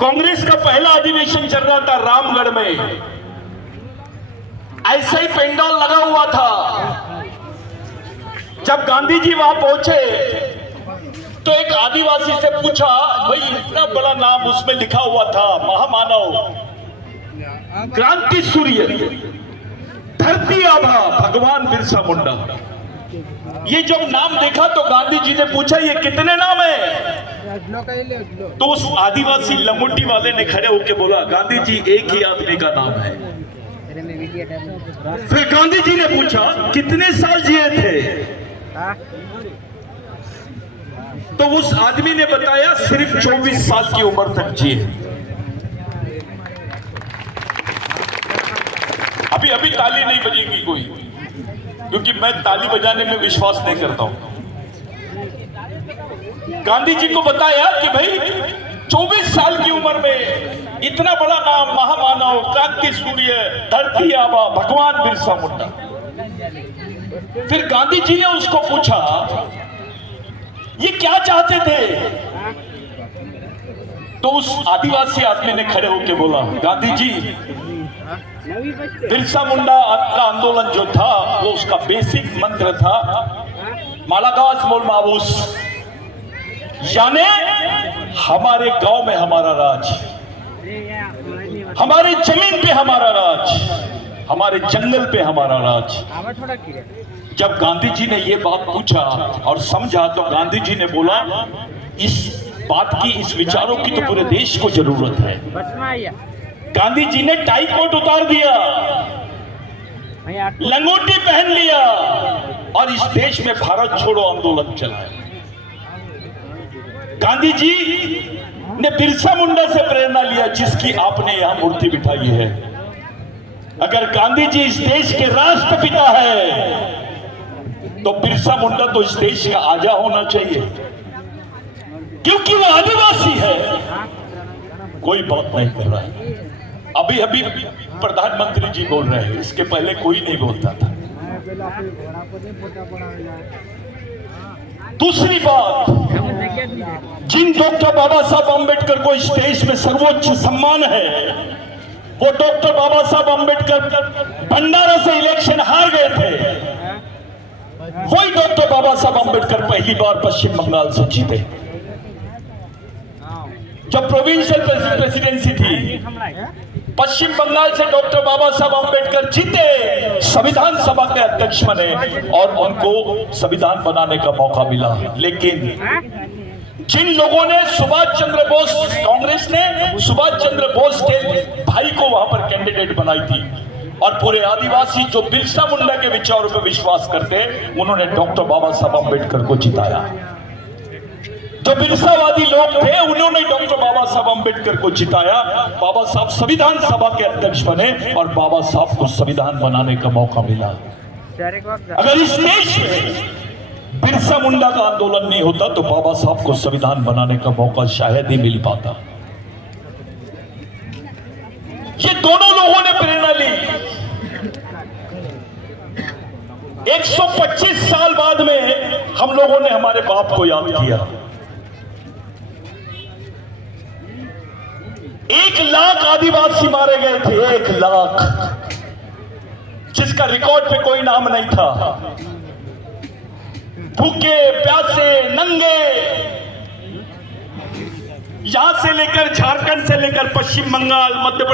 कांग्रेस का पहला अधिवेशन चल रहा था रामगढ़ में, ऐसा ही पेंडाल लगा हुआ था। जब गांधी जी वहां पहुंचे तो एक आदिवासी से पूछा, भाई इतना बड़ा नाम उसमें लिखा हुआ था, महामानव, क्रांति सूर्य, धरती आभा, भगवान बिरसा मुंडा। ये जब नाम देखा तो गांधी जी ने पूछा, ये कितने नाम है? तो उस आदिवासी लंगोटी वाले ने खड़े होकर बोला, गांधी जी एक ही आदमी का नाम है। फिर गांधी जी ने पूछा, कितने साल जिए थे? तो उस आदमी ने बताया, सिर्फ 24 साल की उम्र तक जिए। अभी अभी ताली नहीं बजेगी कोई, क्योंकि मैं ताली बजाने में विश्वास नहीं करता हूं। गांधी जी को बताया कि भाई 24 साल की उम्र में इतना बड़ा नाम, महामानव, क्रांति सूर्य, धरती आभा, भगवान बिरसा मुंडा। फिर गांधी जी ने उसको पूछा, ये क्या चाहते थे? तो उस आदिवासी आदमी ने खड़े होकर बोला, गांधी जी, बिरसा मुंडा का आंदोलन जो था वो उसका बेसिक मंत्र था, मालागाज मोल मावूस, यानी हमारे गांव में हमारा राज, हमारे जमीन पे हमारा राज, हमारे जंगल पे हमारा राज। जब गांधी जी ने ये बात पूछा और समझा तो गांधी जी ने बोला, इस बात की, इस विचारों की तो पूरे देश को जरूरत है। गांधी जी ने टाई कोट उतार दिया, लंगोटी पहन लिया और इस देश में भारत छोड़ो आंदोलन चलाया। गांधी जी ने बिरसा मुंडा से प्रेरणा लिया, जिसकी आपने यहां मूर्ति बिठाई है। अगर गांधी जी इस देश के राष्ट्रपिता है तो बिरसा मुंडा तो इस देश का आजा होना चाहिए, क्योंकि वो आदिवासी है। कोई बात नहीं कर रहा है। अभी अभी प्रधानमंत्री जी बोल रहे हैं, इसके पहले कोई नहीं बोलता था। दूसरी बात, जिन डॉक्टर बाबा साहब अम्बेडकर को इस देश में सर्वोच्च सम्मान है, वो डॉक्टर बाबा साहब अम्बेडकर भंडारा से इलेक्शन हार गए थे। वही डॉक्टर बाबा साहब अम्बेडकर पहली बार पश्चिम बंगाल से जीते। जब प्रोविंशियल प्रेसिडेंसी थी, पश्चिम बंगाल से डॉक्टर बाबा साहब अम्बेडकर जीते, संविधान सभा के अध्यक्ष बने और उनको संविधान बनाने का मौका मिला। लेकिन जिन लोगों ने सुभाष चंद्र बोस, कांग्रेस ने सुभाष चंद्र बोस के भाई को वहां पर कैंडिडेट बनाई थी, और पूरे आदिवासी जो बिरसा मुंडा के विचारों पर विश्वास करते, उन्होंने डॉक्टर बाबा साहब अम्बेडकर को जिताया। जो बिरसावादी लोग थे, उन्होंने डॉक्टर बाबा साहब अम्बेडकर को जिताया। बाबा साहब संविधान सभा के अध्यक्ष बने और बाबा साहब को संविधान बनाने का मौका मिला। अगर इस देश में बिरसा मुंडा का आंदोलन नहीं होता तो बाबा साहब को संविधान बनाने का मौका शायद ही मिल पाता। ये दोनों लोगों ने प्रेरणा ली। 125 साल बाद में हम लोगों ने हमारे बाप को याद किया। 1 लाख आदिवासी मारे गए थे, 1 लाख, जिसका रिकॉर्ड पे कोई नाम नहीं था। भूखे प्यासे नंगे, यहां से लेकर झारखंड से लेकर पश्चिम बंगाल, मध्य प्रदेश,